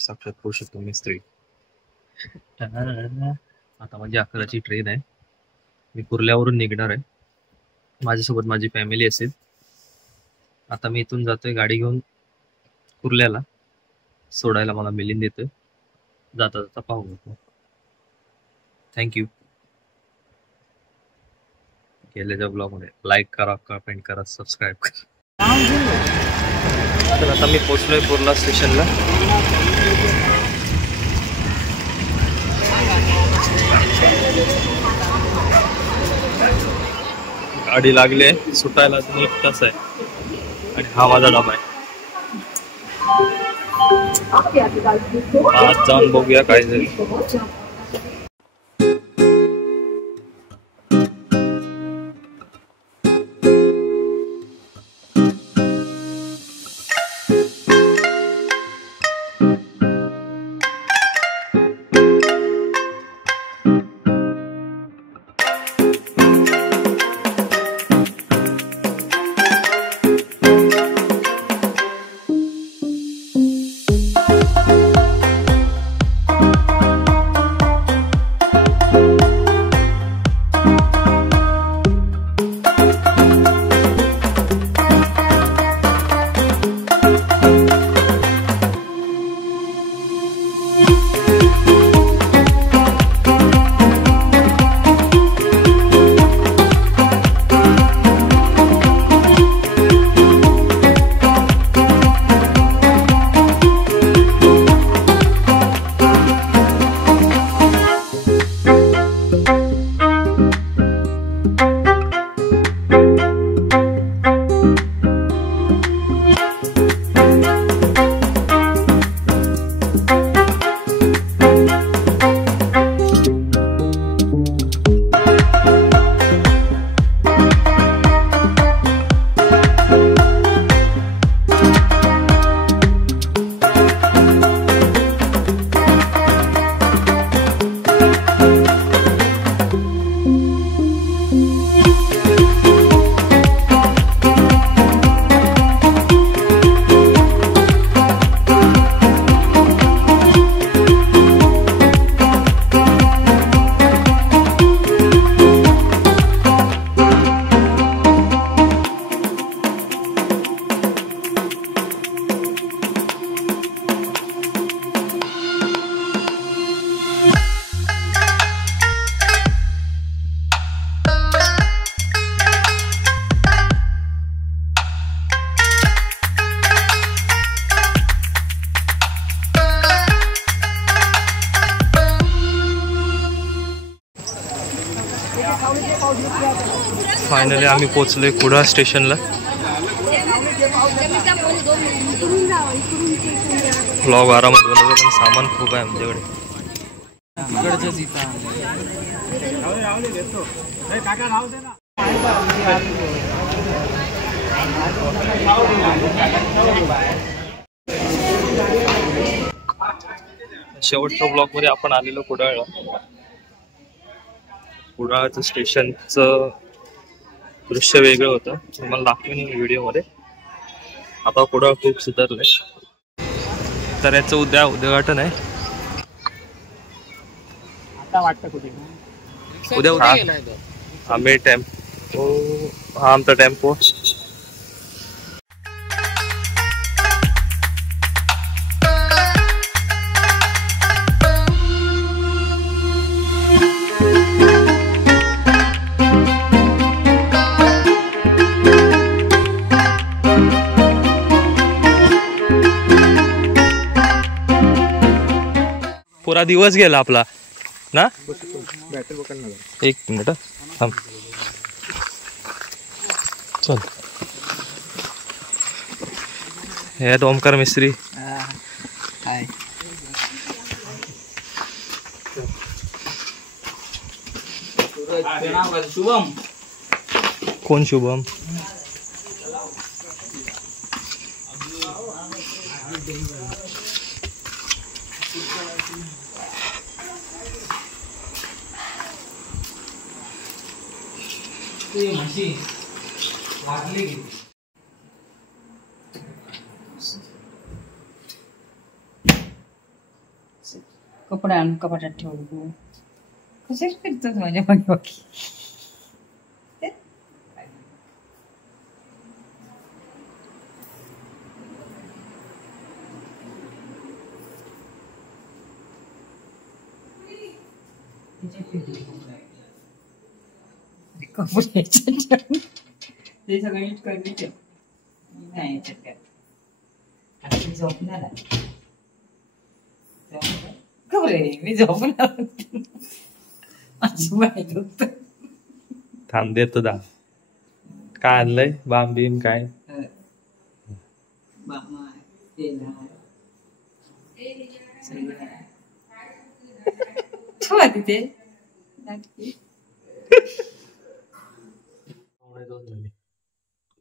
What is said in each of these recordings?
साक्षात पुरुषोत्तम मिस्त्री. आता माझी 11ची ट्रेन आहे. मी कुर्ल्यावरून निघणार आहे. माझ्यासोबत माझी फॅमिली असेल. आता मी इथून जातोय गाडी घेऊन कुर्ल्याला. सोडायला मला मिलिंद देतोय. जाता जाता पाहू. थँक्यू. गेल्याच्या ब्लॉगमध्ये लाईक करा, कमेंट करा, सबस्क्राईब करा. तर आता मी पोचलोय कुर्ला स्टेशनला. गाडी लागली आहे सुटायला, अजून 1 तास आहे. आणि हा माझा डबा आहे. आज जाऊन बघूया काय झालं. फायनली आम्ही पोचलोय कुडाळ स्टेशनला. व्लॉग आरामात बनवतो पण सामान खूप आहे आमच्याकडे. शेवटच्या ब्लॉग मध्ये आपण आलेलो कुडाळला. कुडाळचं स्टेशनचं दृश्य वेगळं होतं, तुम्हाला दाखवेन व्हिडिओ मध्ये. आता कुडाळ खूप सुधारलंय. तर याचं उद्घाटन आहे. उद्या आम्ही टेम्पो, हा आमचा टेम्पो. पुरा दिवस गेला आपला ना. 1 मिनिट थांब. चल हे ओमकार मिस्त्री. हाय. शुभम. कोण शुभम? कपडे आणून कपाटात ठेवू. कशाच फिरतोस माझ्या पाठीमागे? कपडे ते सगळं नीट करणे ठेव. नाही झोपणार मी झोपणार थांब देतो दा. काय आणलंय? बाम बीम काय? तिथे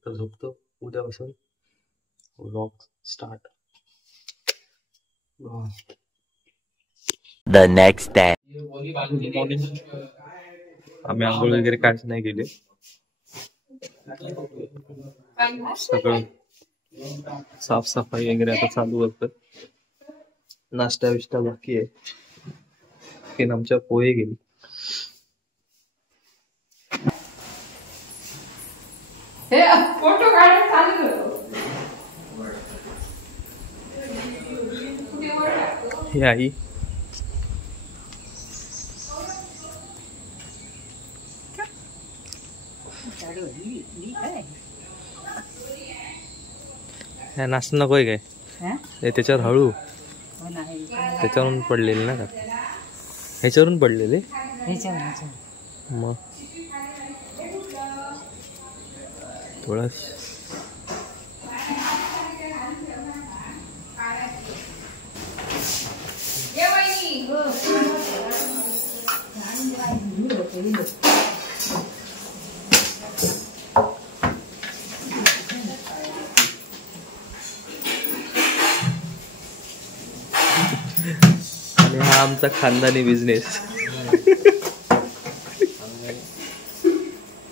झोपतो. उद्यापासून vlog start. The next day. Morning. आम्ही आंघोळ वगैरे काहीच नाही गेले. सगळं साफसफाई वगैरे आता चालू होतं. नाश्ता विष्टा बाकी आहे. की आमच्या पोहे गेली. फोटो काढून चालू हे आई ह्या नाश्ता नकोय काय? त्याच्यावर हळू त्याच्यावरून पडलेले ना का? ह्याच्यावरून पडलेले मग थोडं आणि हा आमचा खानदानी बिझनेस.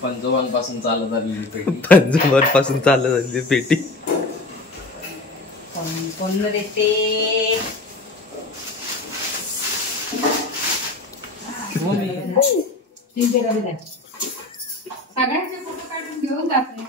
पंजोबांपासून चालत आलेली पेटी. पंजोबांपासून चालत आलेली पेटी. कोण देते? सगळ्यांचे फोटो काढून घेऊन जाते.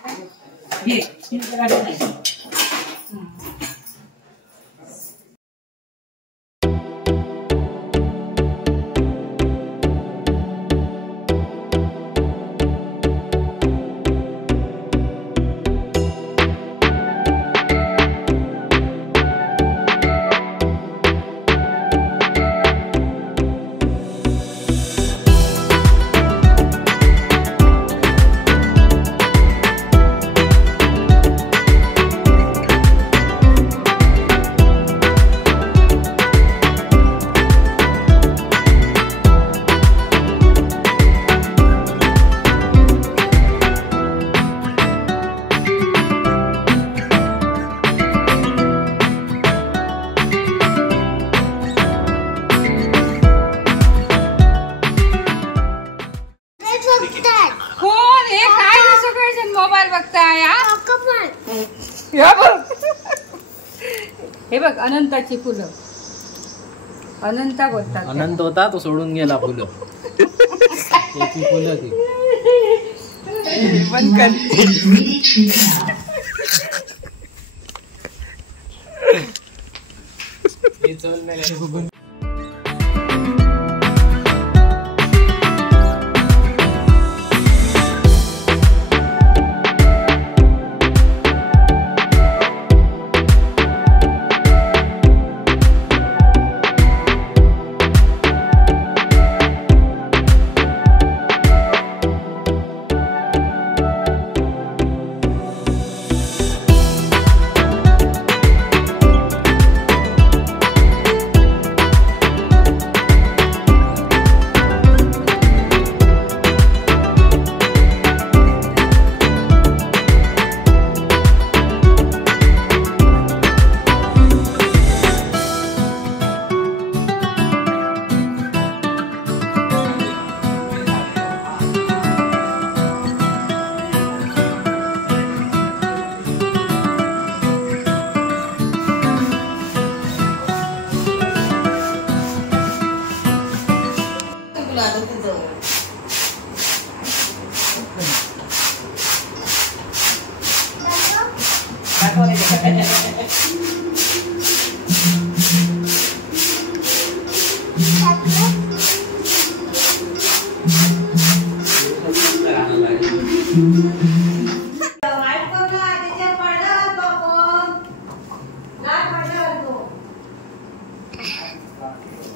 मोबाईल बघताय. हे बघ अनंताची फुलं. अनंता बोलतात. अनंत होता तो सोडून गेला फुलं. त्याची फुलं ती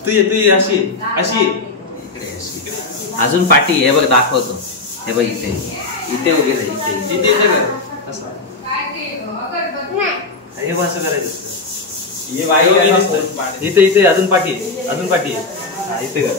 तू ये अशी अशी अजून पाठी हे बघ दाखवतो. हे बघ इथे इथे वगैरे इथे इथे येतं का असं हे असं करायचं. ये बाई इथे इथे अजून पाठी इथे कर.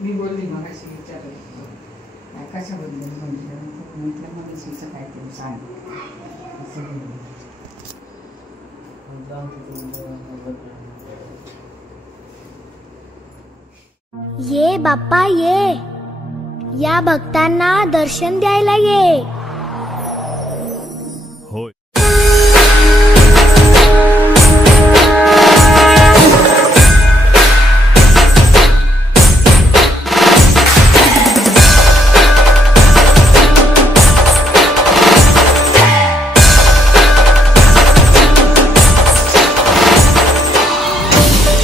मी बोलली मगाशी विचारलं कशाबद्दल म्हटलं मनीषीचं काय ते सांग. ये बाप्पा ये, या भक्तांना दर्शन द्यायला ये.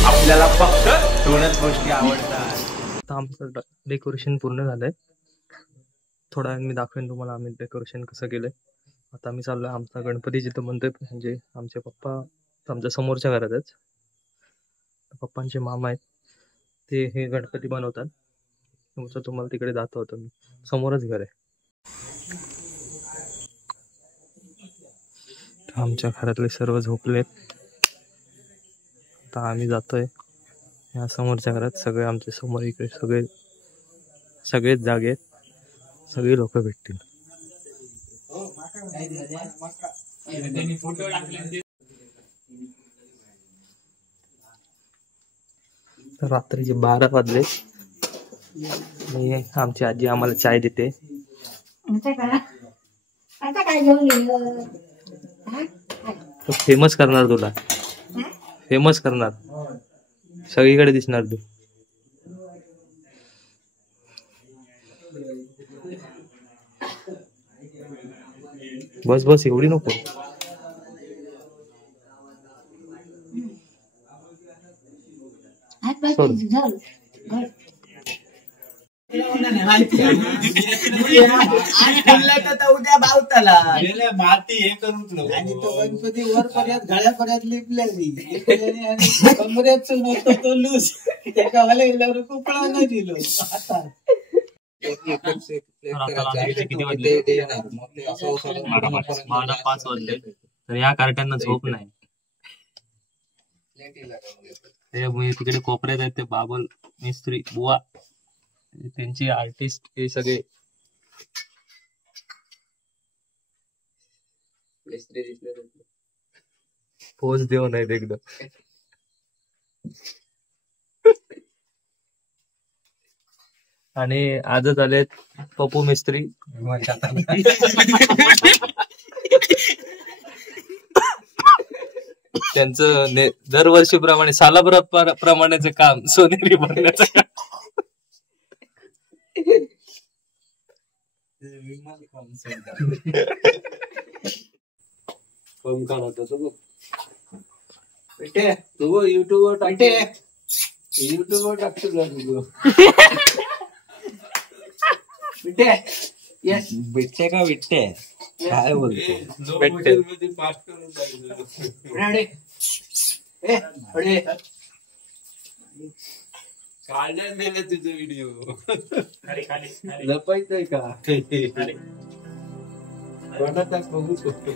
आपल्याला फक्त दोनच गोष्टी आवडतात. आमचं डेकोरेशन पूर्ण झालंय. थोडा वेळ मी दाखवेन तुम्हाला आम्ही डेकोरेशन कसं केलंय. आता आम्ही चाललोय आमचा गणपती जिथं म्हणतोय, म्हणजे आमचे पप्पा आमच्या समोरच्या घरातच पप्पांचे मामा आहेत, ते हे गणपती बनवतात. तुमचं तुम्हाला तिकडे जातो होतो मी, समोरच घर आहे. आमच्या घरातले सर्व झोपलेत. आता आम्ही जातोय या समोरच्या घरात. सगळे आमच्या समोर इकडे सगळेच जागे आहेत. सगळी लोक भेटतील. रात्रीचे 12 वाजले. आमची आजी आम्हाला चाय देते. फेमस करणार तुला, फेमस करणार, सगळीकडे दिसणार तू. बस बस एवढी नको. उद्या बावताला माती हे करूच नको. आणि तो गणपती वर पर्यंत गळ्यापर्यंत लिपलेली कमरेच मोठं तो लूज त्याच्या वाला गेल्यावर कुपळा नाही दिलो. आता किती वाजले? 5 वाजले. तर या कार्ट्यांना झोप नाही. तिकडे कोपऱ्यात आहेत ते बाबल मिस्त्री बुवा, त्यांची आर्टिस्ट हे सगळे पोच देऊ नाहीत एकदम. आणि आजच आलेत पप्पू मिस्त्री. त्यांचं दरवर्षीप्रमाणे सालाप्रमाणेच काम सोनेरी भरण्याचं काम. युट्यूबवर टाकतो बिट्टे का बिट्टे काय बोलतो. काढण्यात गेले तुझं व्हिडिओ लपायचंय का बघू शकतो.